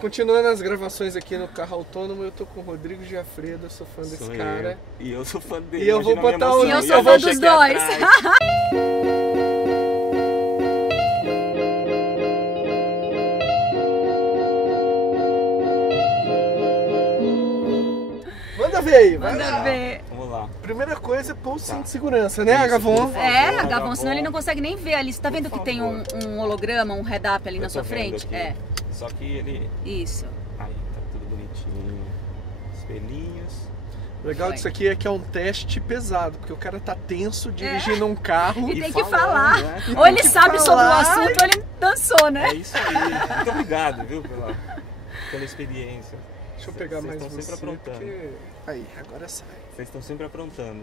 Continuando as gravações aqui no Carro Autônomo, eu tô com o Rodrigo Giafredo, eu sou fã desse cara. E eu sou fã dele. E eu vou botar o... E eu sou fã dos dois. Manda ver aí, vai Manda lá. ver. Vamos lá. Primeira coisa é pôr o cinto de segurança, né, Agavon? É, Gavon, senão ele não consegue nem ver ali. Você tá vendo Por que tem favor. um holograma, um head-up ali Eu na tô sua vendo frente? aqui. É, Só que ele... isso. Aí, tá tudo bonitinho. Espelhinhos. O legal disso aqui é que é um teste pesado, porque o cara tá tenso dirigindo um carro. E tem falando, que falar. né? Ou ele sabe falar. sobre o assunto ou ele dançou, né? É isso aí. Muito obrigado, viu, pela experiência. Deixa eu pegar Vocês mais estão você, sempre aprontando. porque... Aí, agora sai. Vocês estão sempre aprontando.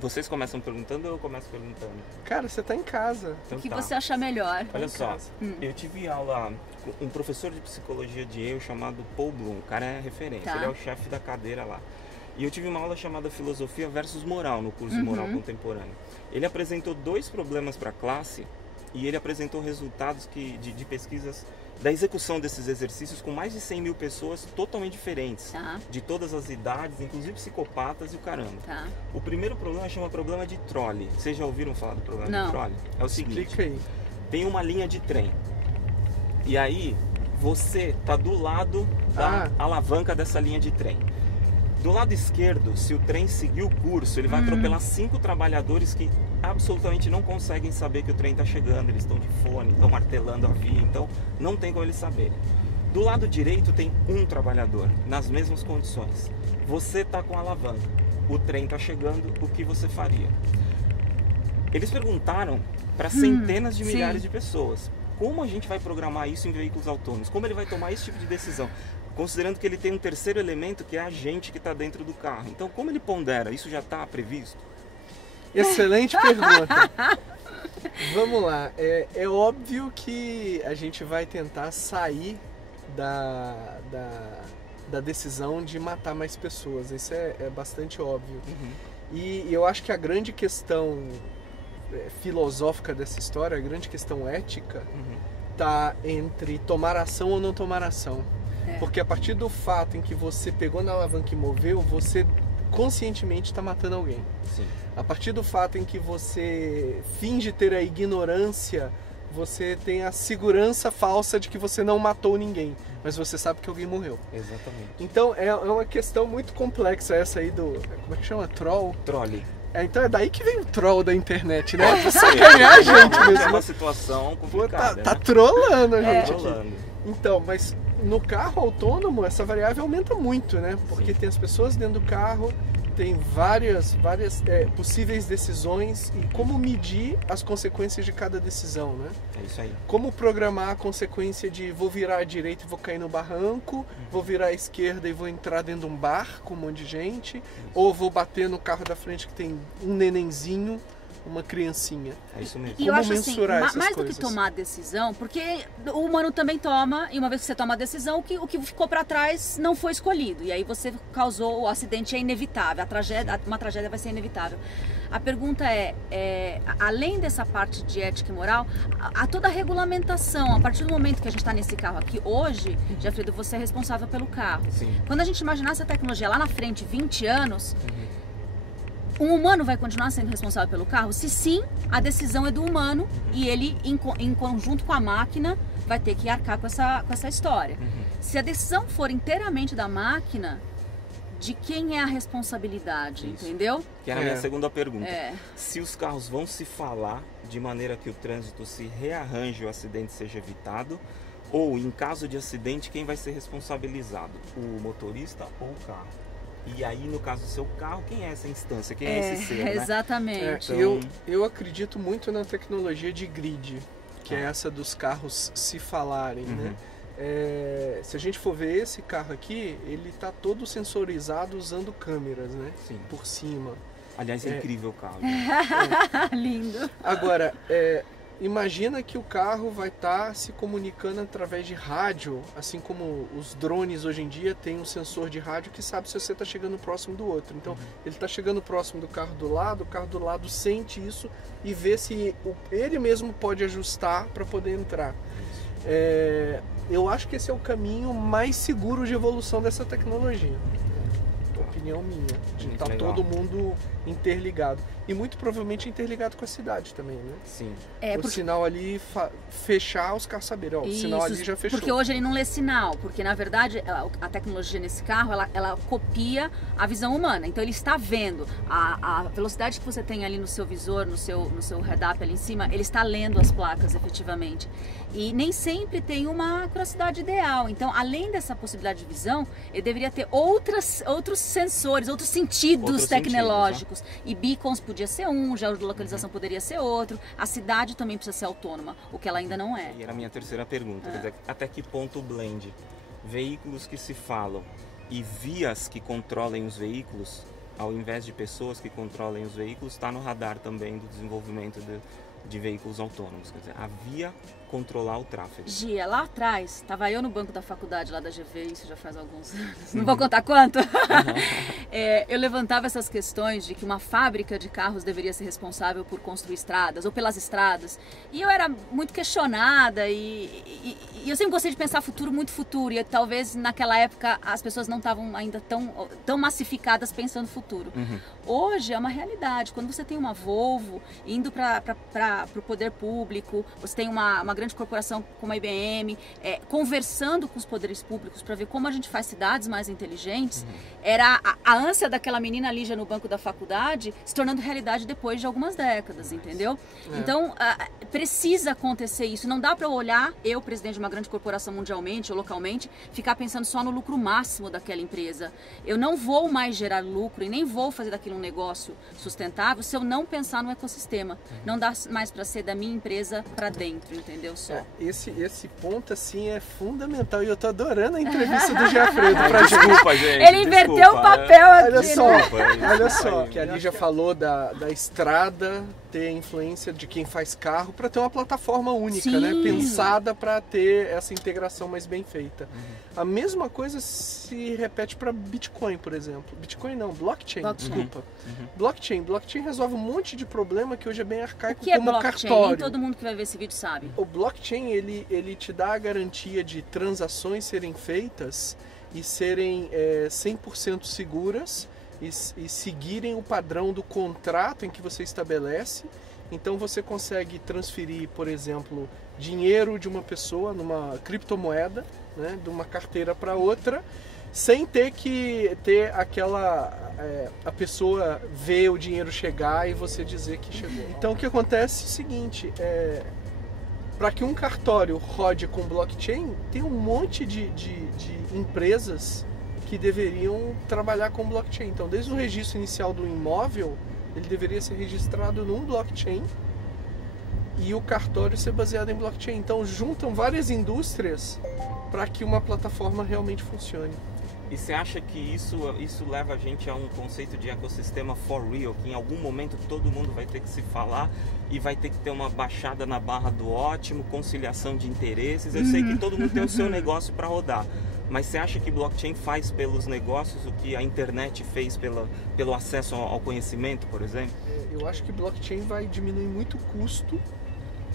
Vocês começam perguntando ou eu começo perguntando? Cara, você tá em casa. Então O que tá. você achar melhor. Olha em só, casa. eu tive aula com um professor de psicologia de Yale chamado Paul Bloom. O cara é referência, Tá. ele é o chefe da cadeira lá. E eu tive uma aula chamada Filosofia versus Moral no curso de Moral Contemporânea. Ele apresentou 2 problemas para a classe e ele apresentou resultados de pesquisas da execução desses exercícios com mais de 100 mil pessoas totalmente diferentes. Tá, De todas as idades, inclusive psicopatas e o caramba. tá. O primeiro problema chama problema de trolley. Vocês já ouviram falar do problema Não. de trolley? É o seguinte, Explica aí. tem uma linha de trem. E aí, você tá do lado da alavanca dessa linha de trem. Do lado esquerdo, se o trem seguir o curso, ele vai atropelar 5 trabalhadores que absolutamente não conseguem saber que o trem está chegando. Eles estão de fone, estão martelando a via, então não tem como eles saberem. Do lado direito tem um trabalhador, nas mesmas condições. Você está com a alavanca, o trem está chegando, o que você faria? Eles perguntaram para centenas de milhares de pessoas. Como a gente vai programar isso em veículos autônomos? Como ele vai tomar esse tipo de decisão? Considerando que ele tem um terceiro elemento, que é a gente que está dentro do carro. Então, como ele pondera? Isso já está previsto? Excelente pergunta. Vamos lá. É óbvio que a gente vai tentar sair da decisão de matar mais pessoas. Isso é bastante óbvio. E eu acho que a grande questão filosófica dessa história, a grande questão ética, tá entre tomar ação ou não tomar ação. Porque a partir do fato em que você pegou na alavanca e moveu, você conscientemente está matando alguém. Sim. A partir do fato em que você finge ter a ignorância, você tem a segurança falsa de que você não matou ninguém, mas você sabe que alguém morreu. Exatamente. Então é uma questão muito complexa essa aí do... Como é que chama? Troll? Trolley. Então é daí que vem o troll da internet, né? Pra sacanear a gente É mesmo. uma situação Pô, complicada, tá né? trollando a gente aqui. Trolando. Então, mas no carro autônomo essa variável aumenta muito, né? Porque tem as pessoas dentro do carro, tem várias possíveis decisões e como medir as consequências de cada decisão, né? É isso aí. Como programar a consequência de vou virar à direita e vou cair no barranco, vou virar à esquerda e vou entrar dentro de um bar com um monte de gente, ou vou bater no carro da frente que tem um nenenzinho, uma criancinha. É isso mesmo. E eu Como acho assim, mensurar essas mais do coisas? que tomar a decisão, porque o humano também toma, e uma vez que você toma a decisão, o que ficou para trás não foi escolhido. E aí você causou, o acidente é inevitável, uma tragédia vai ser inevitável. A pergunta além dessa parte de ética e moral, a toda a regulamentação, a partir do momento que a gente está nesse carro aqui hoje, Giafredo, você é responsável pelo carro. Sim. Quando a gente imaginar essa tecnologia lá na frente, 20 anos... Um humano vai continuar sendo responsável pelo carro? Se sim, a decisão é do humano e ele, em conjunto com a máquina, vai ter que arcar com essa história. Se a decisão for inteiramente da máquina, de quem é a responsabilidade, Isso. entendeu? Que era a minha segunda pergunta. É. Se os carros vão se falar de maneira que o trânsito se rearranje e o acidente seja evitado, ou em caso de acidente, quem vai ser responsabilizado? O motorista ou o carro? E aí, no caso do seu carro, quem é essa instância? Quem é esse ser, né? Exatamente. Eu acredito muito na tecnologia de grid, que é essa dos carros se falarem, né? Se a gente for ver esse carro aqui, ele está todo sensorizado usando câmeras, né? Sim. Por cima. Aliás, é incrível o carro. Lindo. Agora, imagina que o carro vai estar se comunicando através de rádio, assim como os drones hoje em dia têm um sensor de rádio que sabe se você está chegando próximo do outro. Então, ele está chegando próximo do carro do lado, o carro do lado sente isso e vê se ele mesmo pode ajustar para poder entrar. Eu acho que esse é o caminho mais seguro de evolução dessa tecnologia. Opinião minha, de estar todo mundo interligado. E muito provavelmente interligado com a cidade também, né? Sim. O sinal ali fechar, os carros saberem, ó, o sinal ali já fechou. Porque hoje ele não lê sinal, porque na verdade a tecnologia nesse carro, ela copia a visão humana. Então ele está vendo a velocidade que você tem ali no seu visor, no seu head-up ali em cima, ele está lendo as placas efetivamente. E nem sempre tem uma acuracidade ideal. Então, além dessa possibilidade de visão, ele deveria ter outros sensores, outros sentidos tecnológicos. E beacons podia ser um, geolocalização poderia ser outro. A cidade também precisa ser autônoma, o que ela ainda não é. E era a minha terceira pergunta. Quer dizer, até que ponto o blend? Veículos que se falam e vias que controlem os veículos, ao invés de pessoas que controlem os veículos, está no radar também do desenvolvimento de veículos autônomos. Quer dizer, a via controlar o tráfego. Gia, lá atrás, estava eu no banco da faculdade lá da GV, isso já faz alguns anos, não vou contar quanto. Eu levantava essas questões de que uma fábrica de carros deveria ser responsável por construir estradas ou pelas estradas. E eu era muito questionada e eu sempre gostei de pensar muito futuro. E talvez naquela época as pessoas não estavam ainda tão massificadas pensando futuro. Hoje é uma realidade. Quando você tem uma Volvo indo para o poder público, você tem uma grande corporação como a IBM, conversando com os poderes públicos para ver como a gente faz cidades mais inteligentes, era a ânsia daquela menina ali já no banco da faculdade se tornando realidade depois de algumas décadas, entendeu? Então, precisa acontecer isso. Não dá para eu olhar, eu, presidente de uma grande corporação mundialmente ou localmente, ficar pensando só no lucro máximo daquela empresa. Eu não vou mais gerar lucro e nem vou fazer daquilo um negócio sustentável se eu não pensar no ecossistema. Não dá mais para ser da minha empresa para dentro, entendeu? Esse ponto assim é fundamental e eu tô adorando a entrevista do Gianfredo pra gente. Desculpa, gente. Ele inverteu o papel aqui. Olha só, que a Lígia falou da estrada ter influência de quem faz carro para ter uma plataforma única, né? Pensada para ter essa integração mais bem feita. A mesma coisa se repete para Bitcoin, por exemplo. Bitcoin não, blockchain. Desculpa. Blockchain resolve um monte de problema que hoje é bem arcaico, como blockchain? cartório. Nem todo mundo que vai ver esse vídeo sabe. O blockchain, ele te dá a garantia de transações serem feitas e serem 100% seguras e seguirem o padrão do contrato em que você estabelece. Então você consegue transferir, por exemplo, dinheiro de uma pessoa numa criptomoeda, né, de uma carteira para outra, sem ter que ter a pessoa ver o dinheiro chegar e você dizer que chegou. Então o que acontece é o seguinte, para que um cartório rode com blockchain, tem um monte de empresas que deveriam trabalhar com blockchain. Então, desde o registro inicial do imóvel, ele deveria ser registrado num blockchain e o cartório ser baseado em blockchain. Então, juntam várias indústrias para que uma plataforma realmente funcione. E você acha que isso leva a gente a um conceito de ecossistema for real, que em algum momento todo mundo vai ter que se falar e vai ter que ter uma baixada na barra do ótimo, conciliação de interesses? Eu sei que todo mundo tem o seu negócio para rodar, mas você acha que blockchain faz pelos negócios o que a internet fez pelo acesso ao conhecimento, por exemplo? Eu acho que blockchain vai diminuir muito o custo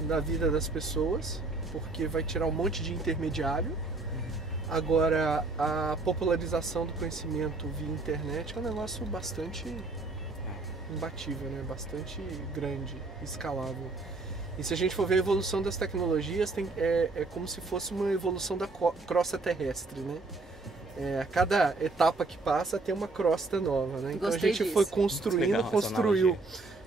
da vida das pessoas, porque vai tirar um monte de intermediário. Agora, a popularização do conhecimento via internet é um negócio bastante imbatível, né? Bastante grande, escalável. E se a gente for ver a evolução das tecnologias, é como se fosse uma evolução da crosta terrestre, né? A cada etapa que passa tem uma crosta nova, né? Então a gente foi construindo,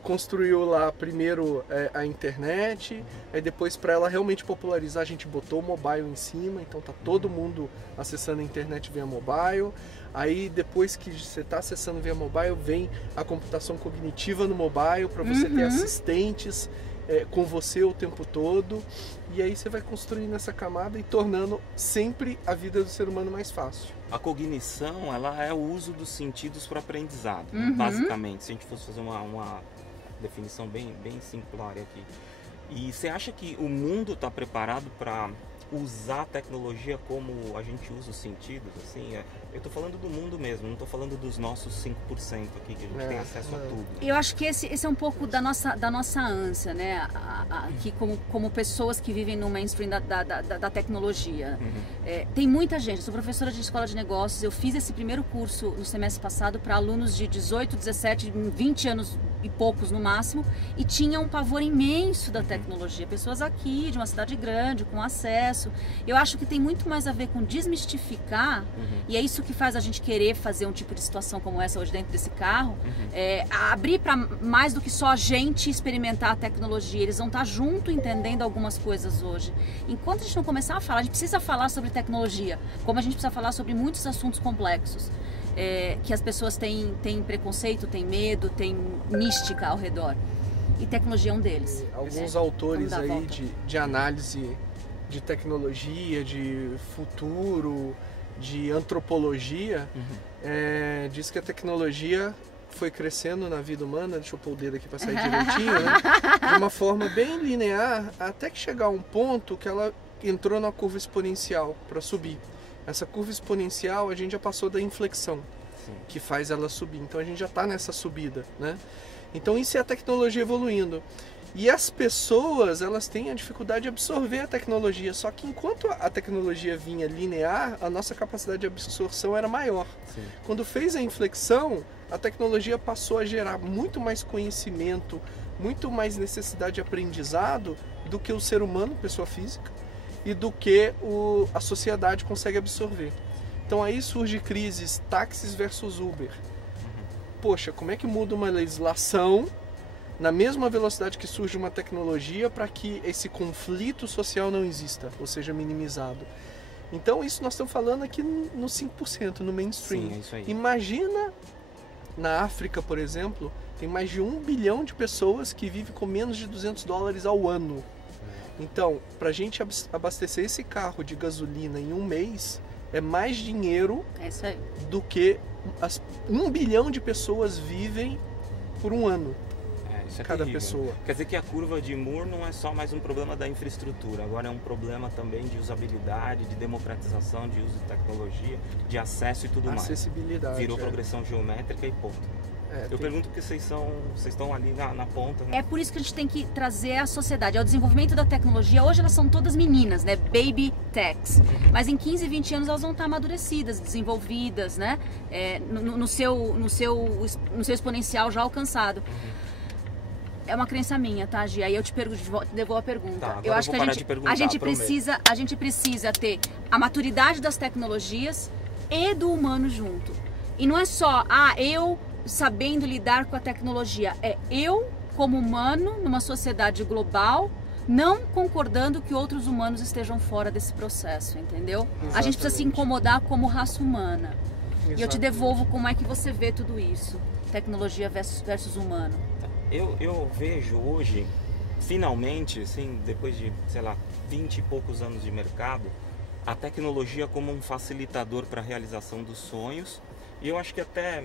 construiu lá primeiro a internet, aí depois para ela realmente popularizar a gente botou o mobile em cima, então tá todo mundo acessando a internet via mobile. Aí depois que você está acessando via mobile, vem a computação cognitiva no mobile para você ter assistentes com você o tempo todo, e aí você vai construindo essa camada e tornando sempre a vida do ser humano mais fácil. A cognição, ela é o uso dos sentidos para aprendizado, basicamente, se a gente fosse fazer uma definição bem simplória aqui. E você acha que o mundo está preparado para usar a tecnologia como a gente usa os sentidos, assim, eu tô falando do mundo mesmo, não tô falando dos nossos 5% aqui, que a gente tem acesso a tudo. Eu acho que esse é um pouco da nossa ânsia, né, aqui como pessoas que vivem no mainstream da tecnologia. Tem muita gente, eu sou professora de escola de negócios, eu fiz esse primeiro curso no semestre passado para alunos de 18, 17, 20 anos e poucos no máximo, e tinha um pavor imenso da tecnologia, pessoas aqui de uma cidade grande, com acesso. Eu acho que tem muito mais a ver com desmistificar, e é isso que faz a gente querer fazer um tipo de situação como essa hoje dentro desse carro, abrir para mais do que só a gente experimentar a tecnologia. Eles vão estar junto entendendo algumas coisas hoje. Enquanto a gente não começar a falar, a gente precisa falar sobre tecnologia, como a gente precisa falar sobre muitos assuntos complexos. Que as pessoas têm preconceito, têm medo, têm mística ao redor. E tecnologia é um deles. Alguns autores aí de análise de tecnologia, de futuro, de antropologia, diz que a tecnologia foi crescendo na vida humana, deixa eu pôr o dedo aqui para sair direitinho, né? De uma forma bem linear, até que chegar a um ponto que ela entrou na curva exponencial para subir. Essa curva exponencial a gente já passou da inflexão, que faz ela subir. Então a gente já está nessa subida, né? Então isso é a tecnologia evoluindo. E as pessoas, elas têm a dificuldade de absorver a tecnologia. Só que enquanto a tecnologia vinha linear, a nossa capacidade de absorção era maior. Sim. Quando fez a inflexão, a tecnologia passou a gerar muito mais conhecimento, muito mais necessidade de aprendizado do que o ser humano, pessoa física, e do que a sociedade consegue absorver. Então aí surge crises táxis versus Uber. Poxa, como é que muda uma legislação na mesma velocidade que surge uma tecnologia para que esse conflito social não exista, ou seja, minimizado? Então isso nós estamos falando aqui no 5%, no mainstream. Sim, é isso aí. Imagina na África, por exemplo, tem mais de 1 bilhão de pessoas que vivem com menos de $200 ao ano. Então, para a gente abastecer esse carro de gasolina em um mês, é mais dinheiro do que 1 bilhão de pessoas vivem por um ano. Isso é cada terrível. Pessoa. Quer dizer que a curva de Moore não é só mais um problema da infraestrutura, agora é um problema também de usabilidade, de democratização, de uso de tecnologia, de acesso e tudo mais. Acessibilidade. Virou progressão geométrica e ponto. Eu pergunto porque vocês estão ali na ponta, né? É por isso que a gente tem que trazer a sociedade, ao desenvolvimento da tecnologia. Hoje elas são todas meninas, né? Baby techs. Mas em 15, 20 anos elas vão estar amadurecidas, desenvolvidas, né? No seu exponencial já alcançado. É uma crença minha, tá, Gi? Aí eu te devolvo a pergunta. Tá, eu acho que a gente precisa ter a maturidade das tecnologias e do humano junto. E não é só, eu sabendo lidar com a tecnologia. É eu, como humano, numa sociedade global, não concordando que outros humanos estejam fora desse processo, entendeu? Exatamente. A gente precisa se incomodar como raça humana. Exatamente. E eu te devolvo como é que você vê tudo isso. Tecnologia versus humano. Eu vejo hoje, finalmente, assim, depois de, 20 e poucos anos de mercado, a tecnologia como um facilitador para a realização dos sonhos. E eu acho que até,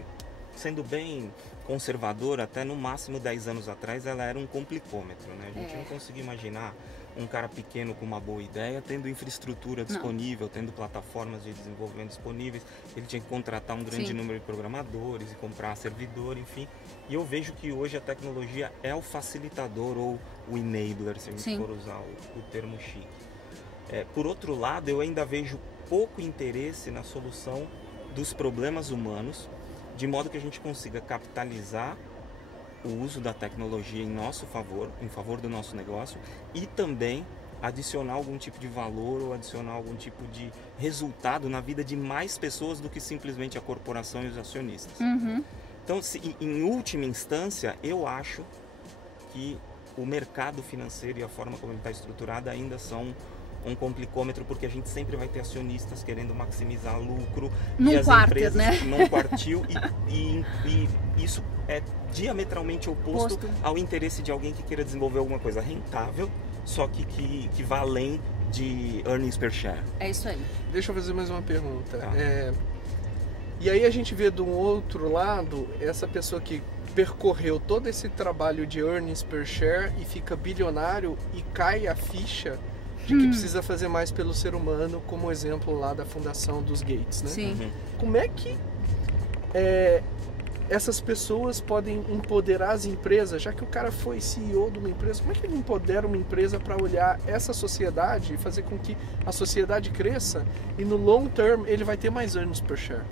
sendo bem conservador, até no máximo 10 anos atrás, ela era um complicômetro, né? A gente não conseguia imaginar um cara pequeno com uma boa ideia, tendo infraestrutura disponível, tendo plataformas de desenvolvimento disponíveis. Ele tinha que contratar um grande número de programadores e comprar servidor, enfim. E eu vejo que hoje a tecnologia é o facilitador ou o enabler, se a gente for usar o termo chique. Por outro lado, eu ainda vejo pouco interesse na solução dos problemas humanos, de modo que a gente consiga capitalizar o uso da tecnologia em nosso favor, em favor do nosso negócio, e também adicionar algum tipo de valor ou adicionar algum tipo de resultado na vida de mais pessoas do que simplesmente a corporação e os acionistas. Então, em última instância, eu acho que o mercado financeiro e a forma como ele está estruturado ainda são um complicômetro, porque a gente sempre vai ter acionistas querendo maximizar lucro num e as quarto, empresas né? num quartil e isso é diametralmente oposto ao interesse de alguém que queira desenvolver alguma coisa rentável, só que vá além de earnings per share. É isso aí. Deixa eu fazer mais uma pergunta. E aí a gente vê do outro lado essa pessoa que percorreu todo esse trabalho de earnings per share e fica bilionário e cai a ficha de que precisa fazer mais pelo ser humano, como o exemplo lá da fundação dos Gates, né? Sim. Como é que essas pessoas podem empoderar as empresas, já que o cara foi CEO de uma empresa, como é que ele empodera uma empresa para olhar essa sociedade e fazer com que a sociedade cresça e no long term ele vai ter mais earnings per share,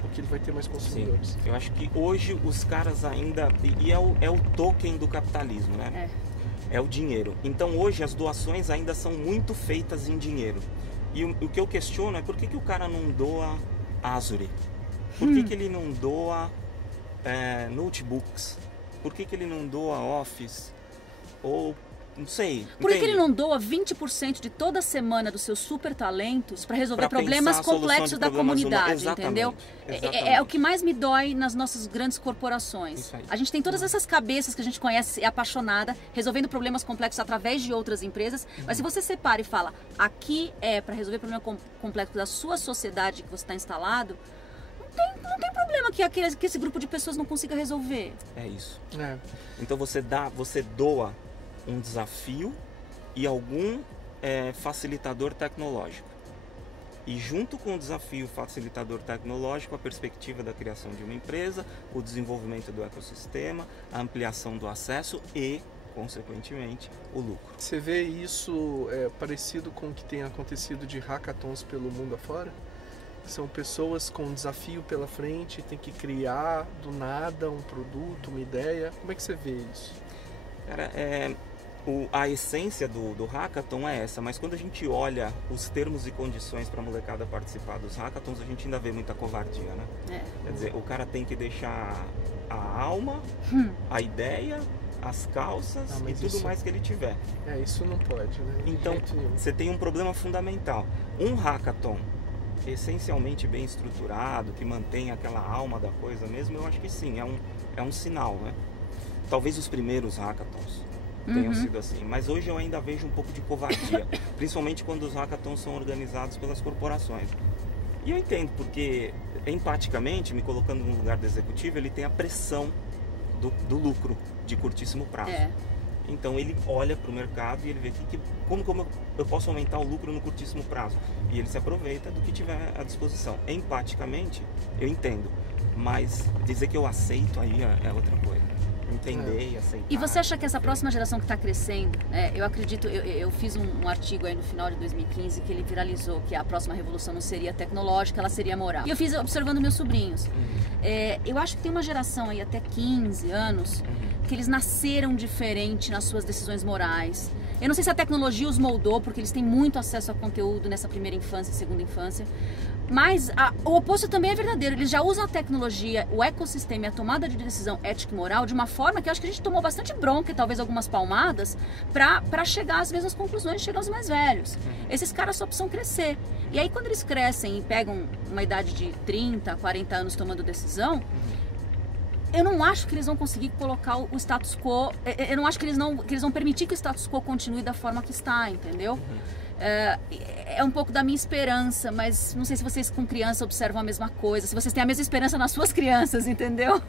porque ele vai ter mais consumidores. Sim. Eu acho que hoje os caras ainda... E é o token do capitalismo, né? É o dinheiro. Então hoje as doações ainda são muito feitas em dinheiro. E o que eu questiono é por que o cara não doa Azure? Por que ele não doa notebooks? Por que ele não doa Office? Ou, não sei. Por que ele não doa 20% de toda a semana dos seus super talentos para resolver problemas complexos da comunidade, entendeu? É o que mais me dói nas nossas grandes corporações. A gente tem todas essas cabeças que a gente conhece, é apaixonada, resolvendo problemas complexos através de outras empresas, mas se você separa e fala, aqui é para resolver problema complexo da sua sociedade que você está instalado, não tem problema que esse grupo de pessoas não consiga resolver. É isso. Então você doa um desafio e algum facilitador tecnológico. E junto com o desafio facilitador tecnológico, a perspectiva da criação de uma empresa, o desenvolvimento do ecossistema, a ampliação do acesso e, consequentemente, o lucro. Você vê isso parecido com o que tem acontecido de hackathons pelo mundo afora? São pessoas com um desafio pela frente, tem que criar do nada um produto, uma ideia. Como é que você vê isso? Cara, a essência do hackathon é essa, mas quando a gente olha os termos e condições para a molecada participar dos hackathons, a gente ainda vê muita covardia, né? Quer dizer, o cara tem que deixar a alma, a ideia, as calças e tudo mais que ele tiver. Isso não pode, né? Então, você tem um problema fundamental. Um hackathon essencialmente bem estruturado, que mantém aquela alma da coisa mesmo, eu acho que sim, é um sinal, né? Talvez os primeiros hackathons tenham sido assim, mas hoje eu ainda vejo um pouco de covardia, principalmente quando os hackathons são organizados pelas corporações. E eu entendo, porque empaticamente, me colocando no lugar do executivo, ele tem a pressão do lucro de curtíssimo prazo. Então ele olha para o mercado e ele vê como eu posso aumentar o lucro no curtíssimo prazo. E ele se aproveita do que tiver à disposição. Empaticamente, eu entendo. Mas dizer que eu aceito aí é outra coisa. Entender e aceitar. E você acha que essa próxima geração que está crescendo, eu acredito, eu fiz um artigo aí no final de 2015 que ele viralizou, que a próxima revolução não seria tecnológica, ela seria moral. E eu fiz observando meus sobrinhos. Eu acho que tem uma geração aí até 15 anos que eles nasceram diferente nas suas decisões morais. Eu não sei se a tecnologia os moldou, porque eles têm muito acesso a conteúdo nessa primeira infância e segunda infância. Mas o oposto também é verdadeiro. Eles já usam a tecnologia, o ecossistema e a tomada de decisão ética e moral de uma forma que eu acho que a gente tomou bastante bronca e talvez algumas palmadas para chegar às mesmas conclusões e chegar aos mais velhos. Esses caras só precisam crescer. E aí quando eles crescem e pegam uma idade de 30, 40 anos tomando decisão, eu não acho que eles vão conseguir colocar o status quo, eu não acho que eles vão permitir que o status quo continue da forma que está, entendeu? É um pouco da minha esperança, mas não sei se vocês com criança observam a mesma coisa, se vocês têm a mesma esperança nas suas crianças, entendeu?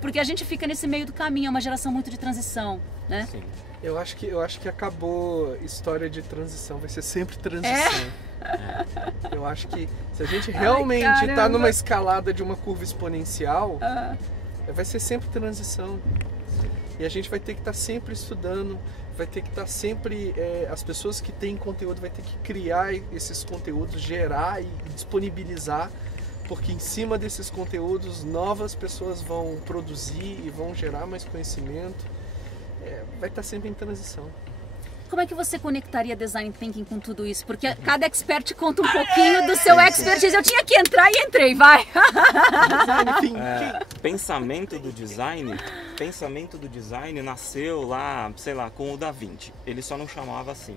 Porque a gente fica nesse meio do caminho, é uma geração muito de transição, né? Sim. Eu acho que acabou história de transição, vai ser sempre transição. Eu acho que se a gente realmente está numa escalada de uma curva exponencial, vai ser sempre transição. E a gente vai ter que estar sempre estudando, vai ter que estar sempre... as pessoas que têm conteúdo vai ter que criar esses conteúdos, gerar e disponibilizar, porque em cima desses conteúdos novas pessoas vão produzir e vão gerar mais conhecimento. Vai estar sempre em transição. Como é que você conectaria Design Thinking com tudo isso? Porque cada expert conta um pouquinho do seu expertise. Eu tinha que entrar e entrei, vai! Pensamento do design nasceu lá, sei lá, com o Da Vinci. Ele só não chamava assim,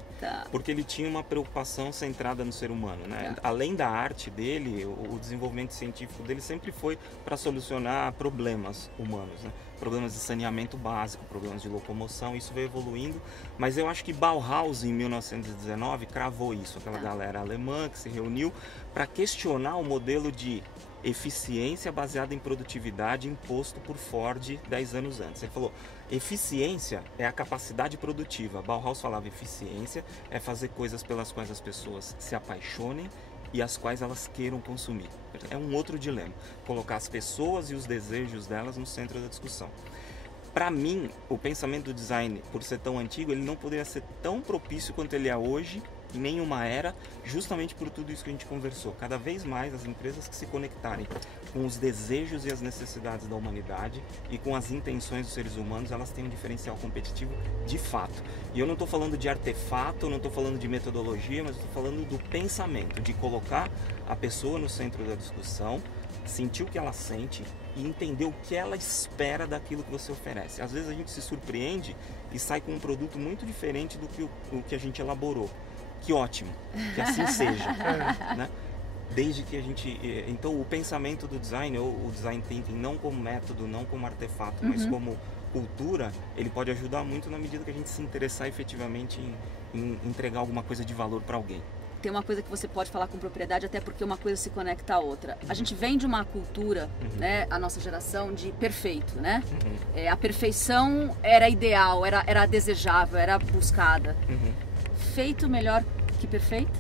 porque ele tinha uma preocupação centrada no ser humano, né? Além da arte dele, o desenvolvimento científico dele sempre foi para solucionar problemas humanos, né? Problemas de saneamento básico, problemas de locomoção, isso veio evoluindo, mas eu acho que Bauhaus em 1919 cravou isso, aquela galera alemã que se reuniu para questionar o modelo de eficiência baseada em produtividade imposto por Ford 10 anos antes. Ele falou, eficiência é a capacidade produtiva. Bauhaus falava, eficiência é fazer coisas pelas quais as pessoas se apaixonem e as quais elas queiram consumir. É um outro dilema, colocar as pessoas e os desejos delas no centro da discussão. Para mim, o pensamento do design, por ser tão antigo, ele não poderia ser tão propício quanto ele é hoje, em nenhuma era, justamente por tudo isso que a gente conversou. Cada vez mais as empresas que se conectarem com os desejos e as necessidades da humanidade e com as intenções dos seres humanos, elas têm um diferencial competitivo de fato. E eu não estou falando de artefato, não estou falando de metodologia, mas estou falando do pensamento, de colocar a pessoa no centro da discussão, sentir o que ela sente e entender o que ela espera daquilo que você oferece. Às vezes a gente se surpreende e sai com um produto muito diferente do que o que a gente elaborou. Que ótimo, que assim seja, né? Desde que a gente... Então o pensamento do design, ou o design thinking, não como método, não como artefato, mas como cultura, ele pode ajudar muito na medida que a gente se interessar efetivamente em entregar alguma coisa de valor para alguém. Tem uma coisa que você pode falar com propriedade, até porque uma coisa se conecta à outra. A gente vem de uma cultura, né, a nossa geração, de perfeito, né? A perfeição era ideal, era desejável, era buscada. Feito melhor que perfeito?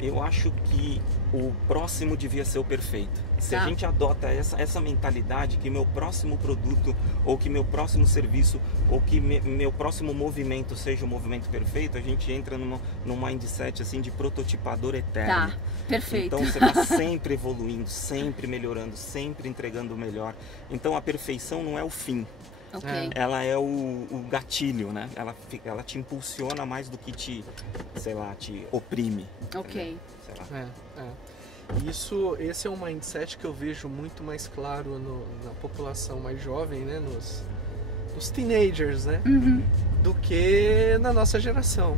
Eu acho que o próximo devia ser o perfeito. Se a gente adota essa mentalidade que meu próximo produto, ou que meu próximo serviço, ou que meu próximo movimento seja o movimento perfeito, a gente entra num mindset assim de prototipador eterno. Tá, perfeito. Então você está sempre evoluindo, sempre melhorando, sempre entregando o melhor. Então a perfeição não é o fim. Okay. Ela é o gatilho, né? Ela te impulsiona mais do que te oprime. Ok. Sei lá. Esse é um mindset que eu vejo muito mais claro na população mais jovem, né? Nos teenagers, né? Do que na nossa geração.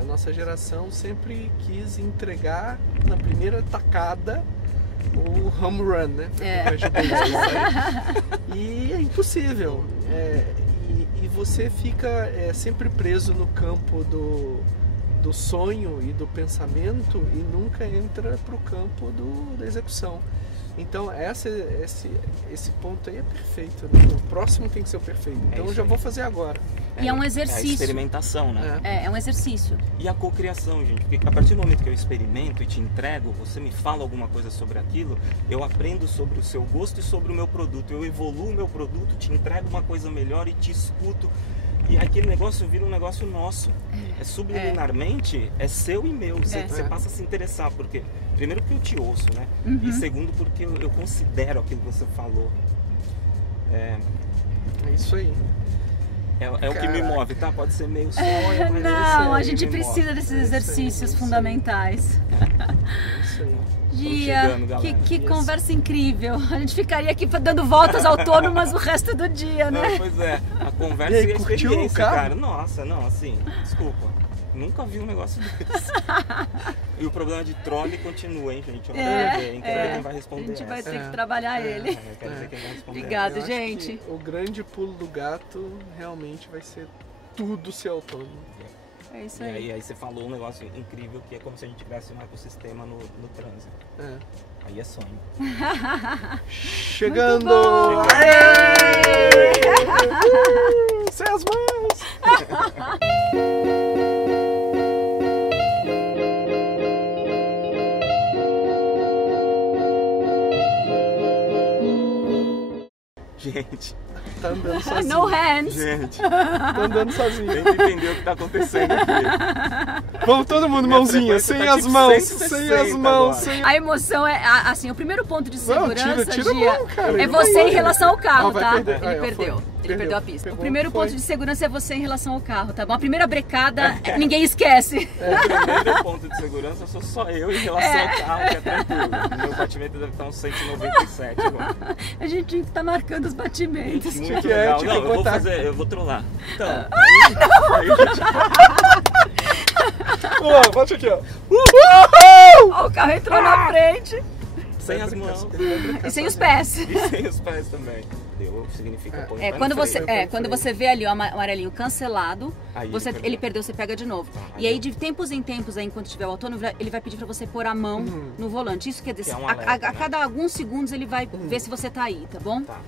A nossa geração sempre quis entregar na primeira tacada o home run, né? E é impossível. E você fica sempre preso no campo do sonho e do pensamento e nunca entra para o campo da execução. Então esse ponto aí é perfeito, né? O próximo tem que ser o perfeito. Então eu já vou fazer agora. E é um exercício. É a experimentação, né? É um exercício. E a cocriação, gente. Porque a partir do momento que eu experimento e te entrego, você me fala alguma coisa sobre aquilo, eu aprendo sobre o seu gosto e sobre o meu produto. Eu evoluo o meu produto, te entrego uma coisa melhor e te escuto. E aquele negócio vira um negócio nosso. Subliminarmente, é seu e meu. Você passa a se interessar. Porque, primeiro porque eu te ouço, né? E segundo porque eu considero aquilo que você falou. É isso aí. É o que me move, tá? Pode ser meio sonho, mas não, a gente precisa desses exercícios fundamentais. Isso aí. Gia, que conversa incrível. A gente ficaria aqui dando voltas autônomas o resto do dia, né? Não, pois é, a conversa e a experiência, cara. Nossa, não, assim, desculpa. Nunca vi um negócio desse. E o problema de troll continua, hein, gente? Quem vai responder? A gente vai ter que trabalhar ele. Quero ver quem vai responder. Obrigado, gente. O grande pulo do gato realmente vai ser tudo ser autônomo. É isso aí. E aí você falou um negócio incrível que é como se a gente tivesse um eccosistema no trânsito. Aí é sonho. Chegando! Sem as mãos! Gente, tá andando sozinho. No hands. Gente, tá andando sozinho. Tem que entender o que tá acontecendo aqui. Vamos todo mundo, mãozinha, sem as mãos, sem as mãos. Sem... A emoção é, assim, o primeiro ponto de segurança, tira Gia, mão, cara, é você em relação ao carro, tá? Perder. Ele perdeu. Ele perdeu a pista. O primeiro ponto de segurança é você em relação ao carro, tá bom? A primeira brecada, ninguém esquece. O primeiro ponto de segurança sou só eu em relação ao carro, que é tranquilo. Meu batimento deve estar uns 197 agora. A gente tinha que estar marcando os batimentos. Muito legal. Não, eu vou trollar. Então. Bate aqui, ó. Ó, o carro entrou na frente. Sem as mãos. E sem os pés. E sem os pés também. Deu, significa põe o pé quando no freio. quando você vê ali o amarelinho cancelado, Aí ele perdeu, você pega de novo. E aí de tempos em tempos, aí, enquanto estiver o autônomo, ele vai pedir para você pôr a mão no volante. Isso quer dizer, Que é um alerta, a cada alguns segundos ele vai ver se você tá aí, tá bom? Tá.